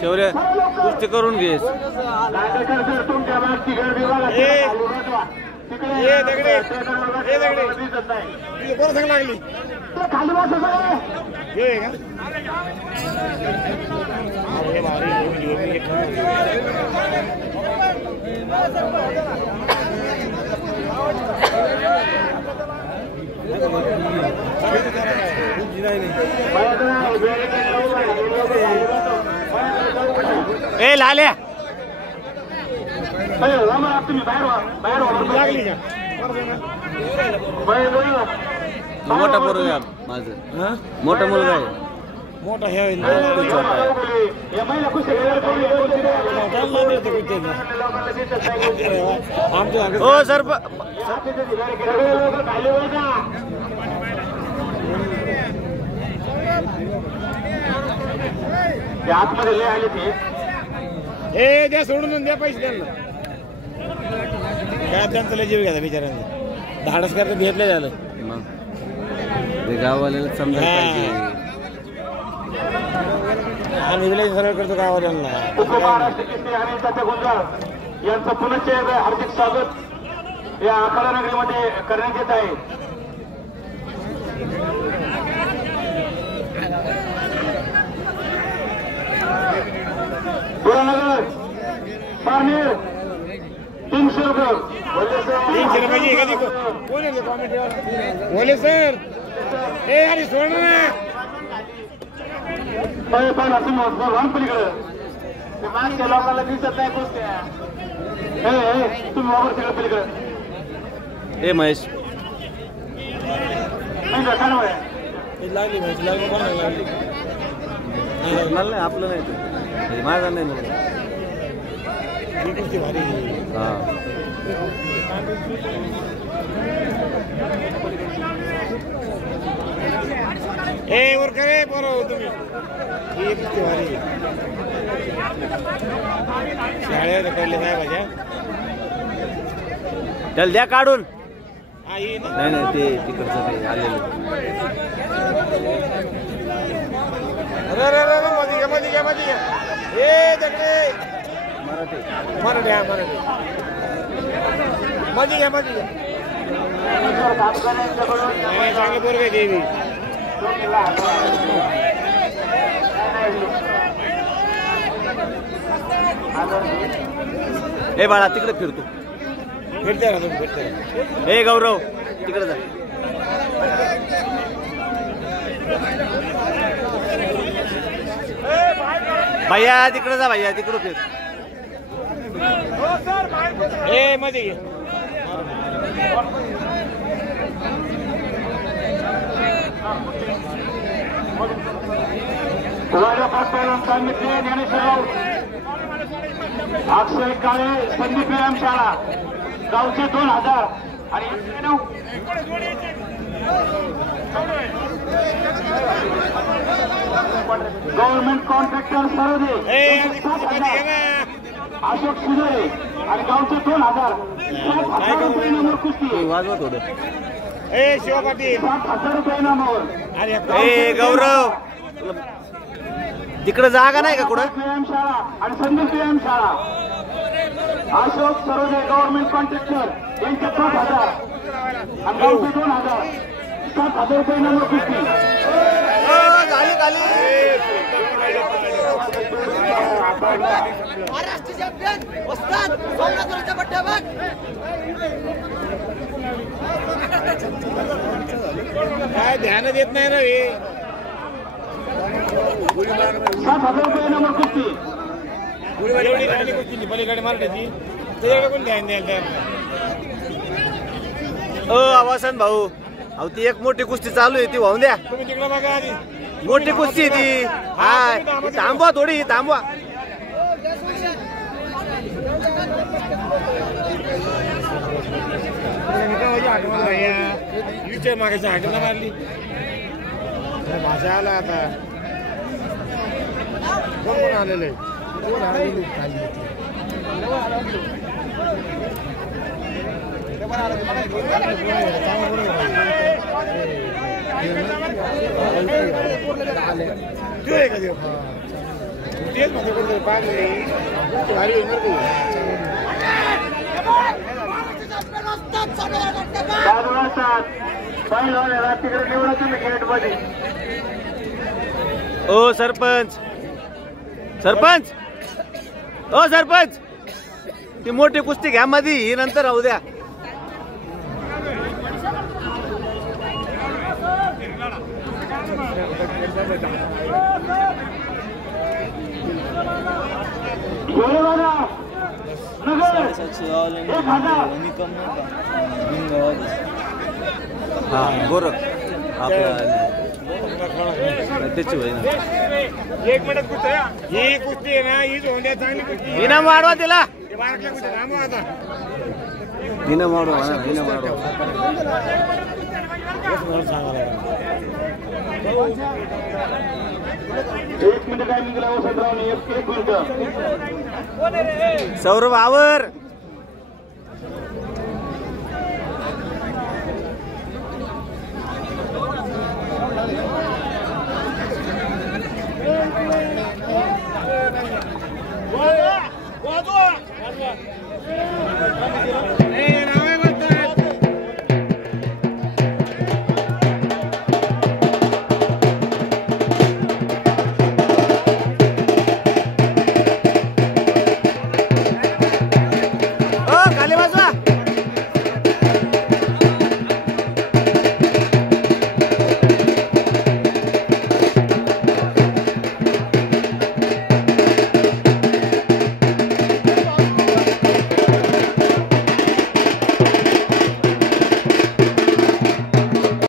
शेवरे कुस्ती करून घे. ए लाल्या मोठा पोरगा माझं मोठा मुलगा आहे. मोठा हे हो सर आतमध्ये लय आले ते. ए द्या सोडून द्या पैसे त्यांना. काय त्यांचं लय जीव घ्या बिचाऱ्यांनी. धाडस करता घेतलं झालं मग गाववाल्याला समजा आम्ही सरळ करतो गाववाल्यांना. महाराष्ट्र केसरी आणि तात्या गुंजाळ यांचं पुनश्च हार्दिक स्वागत या अखाडा नगरीमध्ये करण्यात येत आहे. बुरानगर पारनेर 300 रुपये. 300 रुपये बोले सर. ए अरे सोड ना पलीकडे मागच्या लोकांना दिसत नाही कुस्त्या. तुम्ही वावर तिकडे पलीकडे. ए महेश लागली म्हैस लागली मला नाही आपलं नाही माझा नाही मला. ए वर करे बरोबर तुम्ही ही किती भारी शाळेत पडले नाही माझ्या. त्याला द्या काढून. नाही नाही ते तिकडचं ते आलेलं. अरे अरे अरे मध्ये घ्या मध्ये घ्या मध्ये घ्या. ए दगडे मराठी मराठी हा मराठी मध्ये घ्या मध्ये घ्या. चांगले पोरगे देवी. ए बाळा तिकडे फिरतो. फिरते ना तुम्ही फिरते. ए गौरव तिकडे जा. भैया तिकडे जा भैया तिकडे फिर. ए मध्ये घे. ज्ञानेश्वरराव अक्षय काळे संदीप व्यायाम शाळा गावचे 2000 आणि गव्हर्नमेंट कॉन्ट्रॅक्टर सरोदे अशोक सुजरे आणि गावचे 2000 ₹7,000 इनामावर कुस्ती. वाजवा थोडं. ए शिवा पाटील 7,000 रुपये इनामावर. ए गौरव तिकडे जागा नाही का कुठं. व्यायाम शाळा आणि संदीप व्यायाम शाळा अशोक सरोदे गव्हर्नमेंट कॉन्ट्रॅक्टर यांचे 5,000 आणि गावचे 2000 ₹7,000 रुपये इनामावर कुस्ती. झाली झाली. महाराष्ट्र चॅम्पियन उस्ताद सोमनाथच्या पट्ट्यावर काय ध्यान देत नाही ना हे. 7,000 रुपये इनामावर कुस्ती. एवढी राहिली कुस्ती पलीकडे मार्गाची त्याच्याकडे कोण ध्यान द्यायला. आवासन भाऊ अहो ती एक मोठी कुस्ती चालू आहे ती वाहून द्या. तुम्ही तिकडे बघा आधी. मोठी कुस्ती ती. हा थांबवा थोडी थांबवा. विचार मागायची हाकला मारली भाषा आला आता. कोण आलेलं आहे. तिकडे निवडा तुम्ही गेट मध्ये. ओ सरपंच सरपंच ओ सरपंच ती मोठी कुस्ती घ्या मध्ये ही नंतर राहू द्या. हा गोरख त्याची होई ना. एक मिनिट कुस्ती ही कुस्ती आहे ना हीच होण्या चांगली कुस्ती. इनाम वाढवा तिला. आता इनाम वाढवा इनाम वाढवा. एक मिनिट काय निघाला वसंतराव. एक मिनिट सौरभ आवर.